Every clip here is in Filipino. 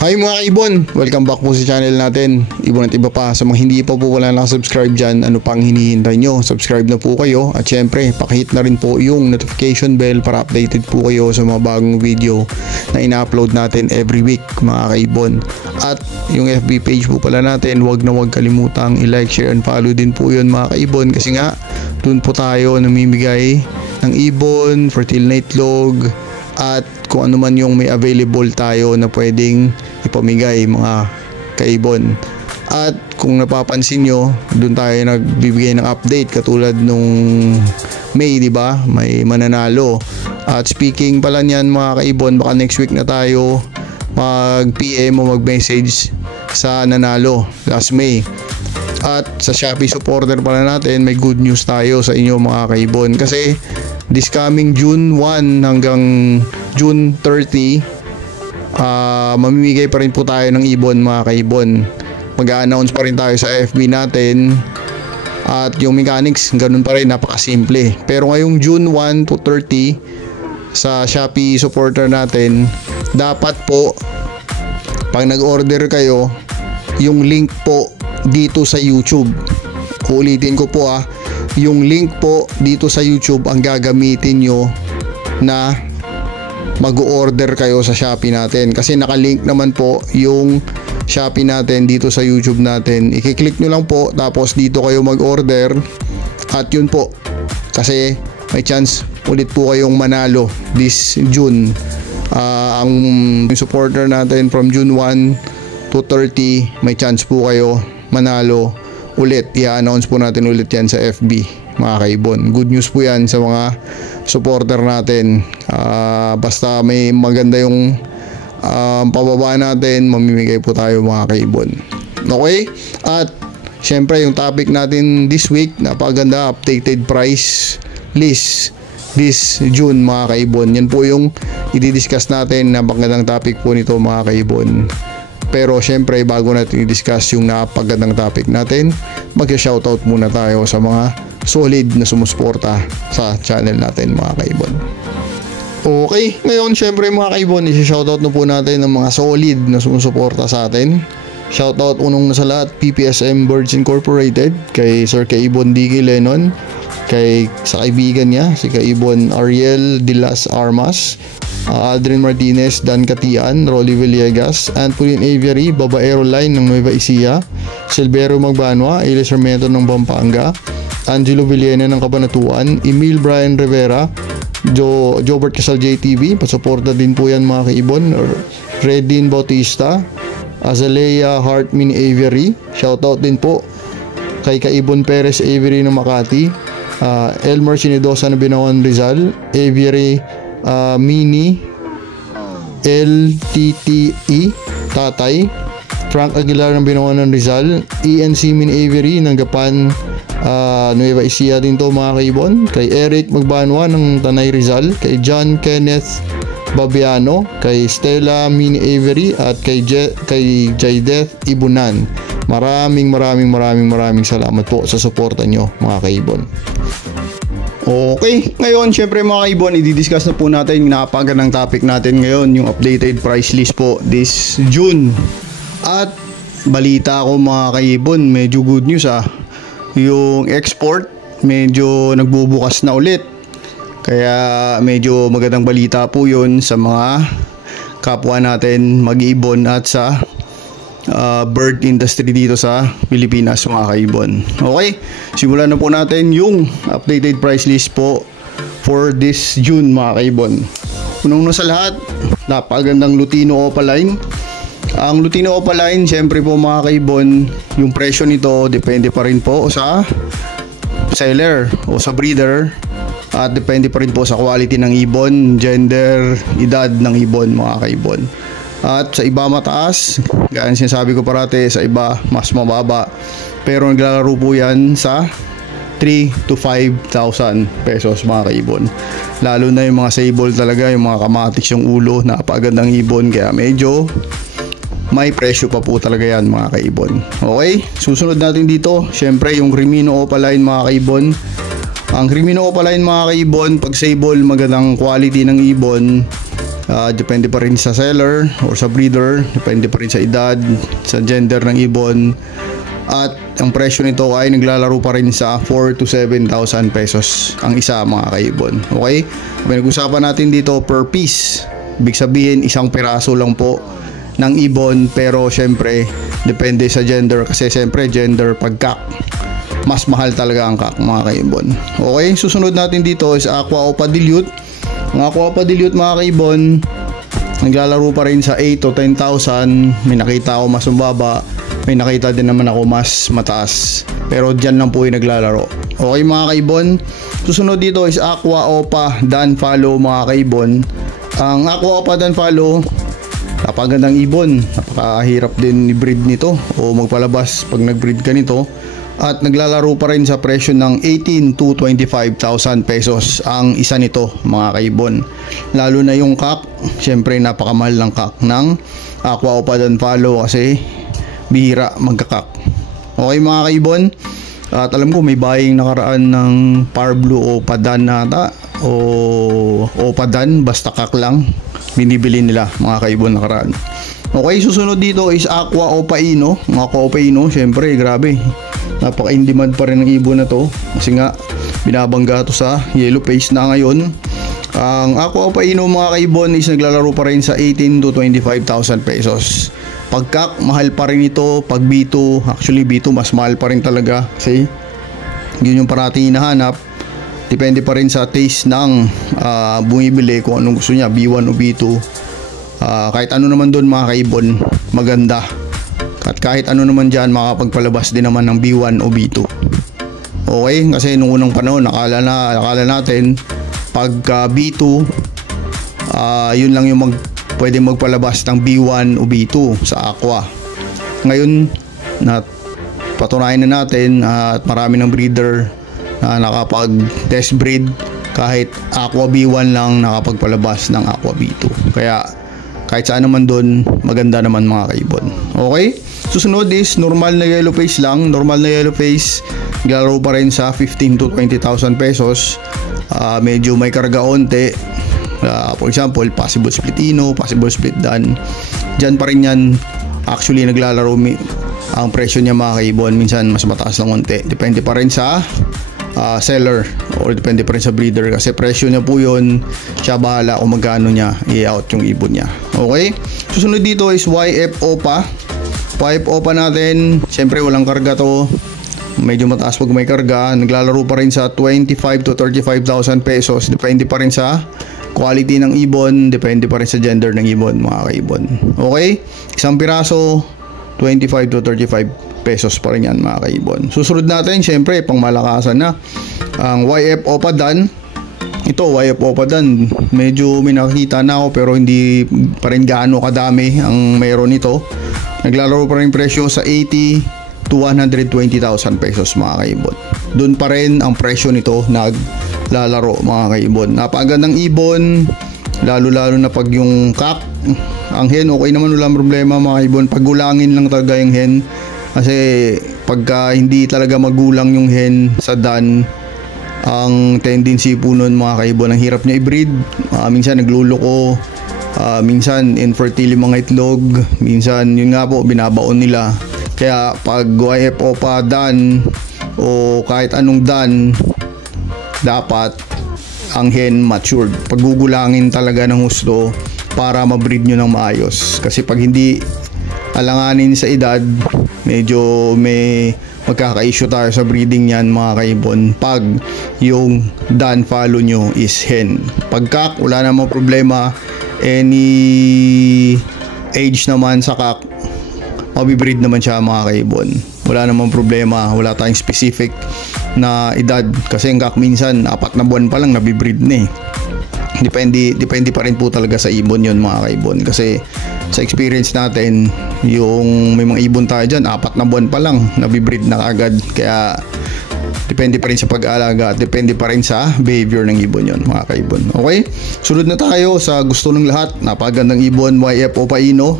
Hi mga kaibon! Welcome back po sa channel natin. Ibon at iba pa. Sa mga hindi pa po wala nakasubscribe dyan, ano pang hinihintay nyo? Subscribe na po kayo. At syempre, pakihit na rin po yung notification bell para updated po kayo sa mga bagong video na ina-upload natin every week mga kaibon. At yung FB page po pala natin, huwag na huwag kalimutang i-like, share, and follow din po yun mga kaibon. Kasi nga, dun po tayo namimigay ng ibon, fertile na itlog, at kung ano man yung may available tayo na pwedeng ipamigay mga kaibon. At kung napapansin nyo, doon tayo nagbibigay ng update katulad nung May, di ba? May mananalo. At speaking pala niyan mga kaibon, baka next week na tayo mag-PM o mag-message sa nanalo last May. At sa Shopee supporter pala natin, may good news tayo sa inyo mga kaibon. Kasi this coming June 1 hanggang June 30, mamimigay pa rin po tayo ng ibon mga kaibon. Mag-a-announce pa rin tayo sa FB natin. At yung mechanics, ganun pa rin, napakasimple. Pero ngayong June 1 to 30, sa Shopee supporter natin, dapat po, pag nag-order kayo, yung link po dito sa YouTube. Ulitin ko po yung link po dito sa YouTube ang gagamitin nyo na mag-order kayo sa Shopee natin. Kasi nakalink naman po yung Shopee natin dito sa YouTube natin. I-click nyo lang po, tapos dito kayo mag-order. At yun po, kasi may chance ulit po kayong manalo this June. Ang supporter natin from June 1 to 30, may chance po kayo manalo ulit. I-announce po natin ulit yan sa FB mga kaibon. Good news po yan sa mga supporter natin. Basta may maganda yung pababa natin, mamimigay po tayo mga kaibon. Okay? At syempre yung topic natin this week, napaganda, updated price list this June mga kaibon. Yan po yung i-discuss natin. Napagandang topic po nito mga kaibon. Pero syempre bago natin i-discuss yung napagandang topic natin, mag-shoutout muna tayo sa mga solid na sumusuporta sa channel natin mga kaibon. Okay, ngayon syempre mga kaibon, i-shoutout na po natin ng mga solid na sumusuporta sa atin. Shoutout unong na sa lahat, PPSM Birds Incorporated, kay Sir Kaibon Diggy Lennon, sa kaibigan niya, si Kaibon Ariel de las Armas, Aldrin Martinez, Dan Katian, Rolly Villegas, Anpolin Aviary, Babaero Line ng Nueva Ecija, Silvero Magbanwa, Eli Sarmiento ng Pampanga, Angelo Villena ng Cabanatuan, Emil Brian Rivera, Jobert Casal JTV, pasuporta din po yan mga kaibon, Redin Bautista, Azalea Hart Mini Aviary, shoutout din po kay Kaibon Perez Aviary ng Makati, Elmer Sinidosa na Binawan Rizal, Aviary Mini LTTE Tatay, Frank Aguilar ng Binawan ng Rizal, ENC Mini Aviary ng Gapan Nueva Ecija din to mga kaibon, kay Eric Magbanwa ng Tanay Rizal, kay John Kenneth Babiano, kay Stella Mini Aviary, at kay Jaydeth Ibunan. Maraming salamat po sa suporta nyo mga kaibon. Okay, ngayon syempre mga kaibon, i-discuss na po natin yung napagandang topic natin ngayon, yung updated price list po this June. At balita ko mga kaibon, medyo good news yung export medyo nagbubukas na ulit, kaya medyo magandang balita po yun sa mga kapwa natin mag-ibon at sa bird industry dito sa Pilipinas mga kaibon. Okay, simulan na po natin yung updated price list po for this June mga kaibon. Unang sa lahat, napagandang Lutino Opaline. Ang Lutino Opaline, syempre po mga kaibon, yung presyo nito depende pa rin po sa seller o sa breeder, at depende pa rin po sa quality ng ibon, gender, edad ng ibon mga kaibon. At sa iba mataas, gaya sinasabi ko parati, sa iba mas mababa, pero naglalaro po yan sa 3 to 5,000 pesos mga kaibon. Lalo na yung mga sable talaga, yung mga kamatis yung ulo, napagandang ibon, kaya medyo may presyo pa po talaga yan mga kaibon. Okay, susunod natin dito, syempre yung Crimino Opaline mga kaibon. Ang Crimino Opaline mga kaibon, pag sable, magandang quality ng ibon, Depende pa rin sa seller or sa breeder, depende pa rin sa edad, sa gender ng ibon. At ang presyo nito ay naglalaro pa rin sa 4 to 7,000 pesos ang isa, mga kaibon. Okay? Pinag-usapan natin dito per piece. Ibig sabihin isang piraso lang po ng ibon, pero syempre depende sa gender, kasi syempre gender pagkak mas mahal talaga ang kak, mga kaibon. Okay, susunod natin dito is Aqua Opa Dilute. Ang Aqua Opa Dilute, mga kaibon, naglalaro pa rin sa 8 to 10,000. May nakita ako mas mababa, may nakita din naman ako mas mataas, pero dyan lang po yung naglalaro. Okay, mga kaibon, susunod dito is Aqua Opa Dan Follow, mga kaibon. Ang Aqua Opa Dan Follow, napakagandang ibon, napakahirap din i-breed nito o magpalabas pag nag-breed ka nito. At naglalaro pa rin sa presyo ng 18 to 25,000 pesos ang isa nito, mga kaibon. Lalo na yung kak, syempre napakamahal ng kak ng Aqua Opa Dan Follow kasi bihira magkakak. Okay, mga kaibon, at alam ko may buying nakaraan ng Par Blue Opa Dan nata o Opa Dan, basta kak lang binibili nila, mga kaibon, nakaraan. Okay, susunod dito is Aqua Opa Ino. Ang Aqua Opa Ino, syempre grabe, napaka-in-demand pa rin ng ibon na to kasi nga binabangga to sa yellow face na ngayon. Ang Aqua Opa Ino, mga kaibon, is naglalaro pa rin sa 18 to 25,000 pesos. Pagkak, mahal pa rin ito. Pag B2, actually B2 mas mahal pa rin talaga kasi yun yung parating hinahanap. Depende pa rin sa taste ng bumibili kung anong gusto niya, B1 o B2. Kahit ano naman doon, mga kaibon, maganda. At kahit ano naman dyan, makapagpalabas din naman ng B1 o B2. Okay? Kasi nung unang panahon, nakala natin pagka B2, yun lang yung pwede magpalabas ng B1 o B2 sa Aqua. Ngayon, patunayan na natin at marami ng breeder na nakapag-test breed, kahit Aqua B1 lang nakapagpalabas ng Aqua B2. Kaya kahit saan naman doon, maganda naman, mga kaibon. Okay? Susunod is normal na yellow face lang. Normal na yellow face, naglalaro pa rin sa 15 to 20,000 pesos. Medyo may karga onte. For example, possible split ino, possible split dan. Diyan pa rin yan. Actually, naglalaro ang presyo niya, mga kaibon. Minsan mas mataas ng onte. Depende pa rin sa seller or depende pa rin sa breeder, kasi presyo niya po yun, siya bahala kung magkano niya i-out yung ibon niya. Okay, susunod dito is YF Opa. YF Opa natin, syempre walang karga to, medyo mataas pag may karga. Naglalaro pa rin sa 25 to 35,000 pesos. Depende pa rin sa quality ng ibon, depende pa rin sa gender ng ibon, mga kaibon. Okay, isang piraso 25 to 35 pesos pa rin yan, mga kaibon. Susunod natin, syempre pang malakasan na, ang YF Opa Dan. Ito, YF Opa Dan, medyo may nakikita na ako pero hindi pa rin gaano kadami ang mayroon nito. Naglalaro pa rin presyo sa 80 to 120,000 pesos, mga kaibon. Doon pa rin ang presyo nito naglalaro, mga kaibon. Napakagandang ibon, lalo na pag yung kak. Ang hen, okay naman, walang problema, mga kaibon. Pagulangin lang talaga yung hen, kasi pagka hindi talaga magulang yung hen sa dan, ang tendency po nun, mga kaibon, ang hirap niya i-breed. Minsan nagluloko, minsan infertile yung mga itlog, minsan yun nga po, binabaon nila. Kaya pag YF Opa Dan o kahit anong dan, dapat ang hen matured. Paggugulangin talaga ng husto para ma-breed nyo ng maayos. Kasi pag hindi alanganin sa edad, medyo may magkaka-issue tayo sa breeding yan, mga kaibon, pag yung Dan Follow nyo is hen. Pag kak, wala namang problema. Any age naman sa kak, mabibreed naman siya, mga kaibon. Wala namang problema, wala tayong specific na edad, kasi ang kak minsan 4 na buwan pa lang nabibreed na eh. Depende pa rin po talaga sa ibon yun, mga kaibon. Kasi sa experience natin, yung may mga ibon tayo dyan, 4 na buwan pa lang nabibreed na kagad. Kaya depende pa rin sa pag-aalaga at depende pa rin sa behavior ng ibon yun, mga kaibon. Okay, sunod na tayo sa gusto ng lahat. Napakagandang ibon, YF Opa Ino.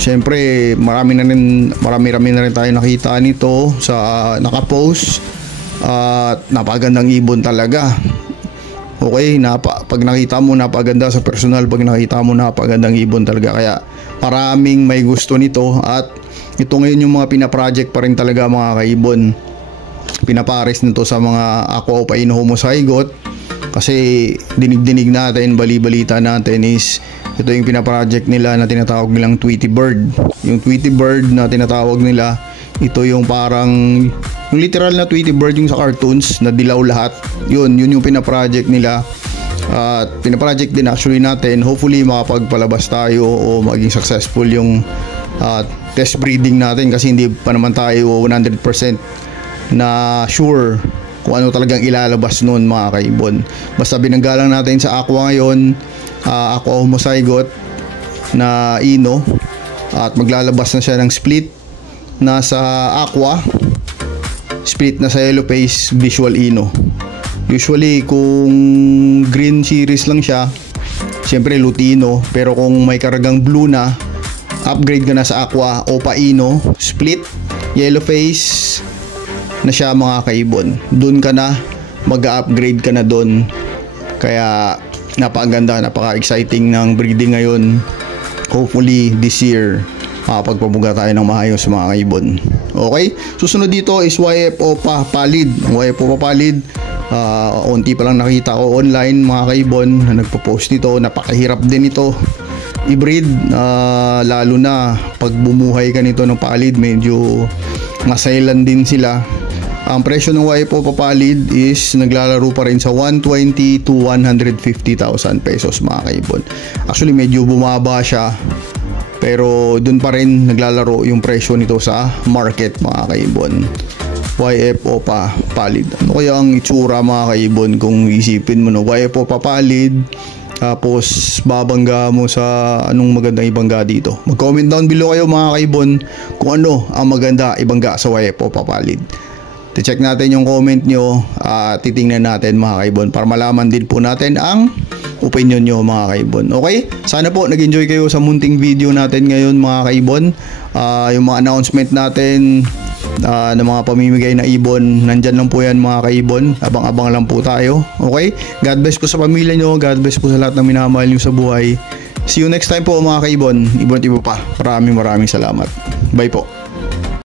Siyempre marami na rin tayo nakita nito sa nakapost. Napakagandang ibon talaga. Okay, pag nakita mo napaganda sa personal, pag nakita mo napagandang ibon talaga. Kaya maraming may gusto nito at ito ngayon yung mga pinaproject pa rin talaga mga kaibon. Pinapares nito sa mga Aqua Opaino homozygote kasi dinig-dinig natin, bali-balita natin is ito yung pinaproject nila na tinatawag nilang Tweety Bird. Yung Tweety Bird na tinatawag nila, ito yung parang yung literal na Tweety Bird yung sa cartoons na dilaw lahat. Yun yung pinaproject nila. At pinaproject din actually natin. Hopefully makapagpalabas tayo o maging successful yung test breeding natin kasi hindi pa naman tayo 100% na sure kung ano talagang ilalabas nun mga kaibon. Basta binanggalang natin sa Aqua ngayon, Aqua homozygote na Ino, at maglalabas na siya ng split na sa Aqua, split na sa Yellow Face, Visual Ino. Usually kung green series lang siya, siyempre Lutino, pero kung may karagang blue na, upgrade ka na sa Aqua Opa Ino, split, Yellow Face na siya mga kaibon. Doon ka na mag-upgrade ka na doon. Kaya napakaganda, napaka-exciting ng breeding ngayon. Hopefully this year makapagpabuga tayo ng maayos mga kaibon. Okay, susunod dito is YF Opa Pallid. YF Opa Pallid, unti pa lang nakita ko online mga kaibon na nagpo-post nito. Napakahirap din ito i-breed, lalo na pag bumuhay ka nito ng pallid, medyo masailan din sila. Ang presyo ng YF Opa Pallid is naglalaro pa rin sa 120 to 150,000 pesos mga kaibon. Actually medyo bumaba siya, pero dun pa rin naglalaro yung presyo nito sa market mga kaibon. YF Opa Pallid. Ano kaya ang itsura mga kaibon kung isipin mo, no? YF Opa Pallid, tapos babangga mo sa anong magandang ibangga dito. Mag-comment down below kayo mga kaibon kung ano ang maganda ibangga sa YF Opa Pallid. I-check natin yung comment nyo at titingnan natin mga kaibon para malaman din po natin ang opinion nyo mga kaibon. Okay? Sana po nag-enjoy kayo sa munting video natin ngayon mga kaibon. Yung mga announcement natin ng mga pamimigay na ibon, nandyan lang po yan mga kaibon. Abang-abang lang po tayo. Okay? God bless po sa pamilya nyo. God bless po sa lahat ng minamahal nyo sa buhay. See you next time po mga kaibon. Ibon at iba pa. Maraming salamat. Bye po.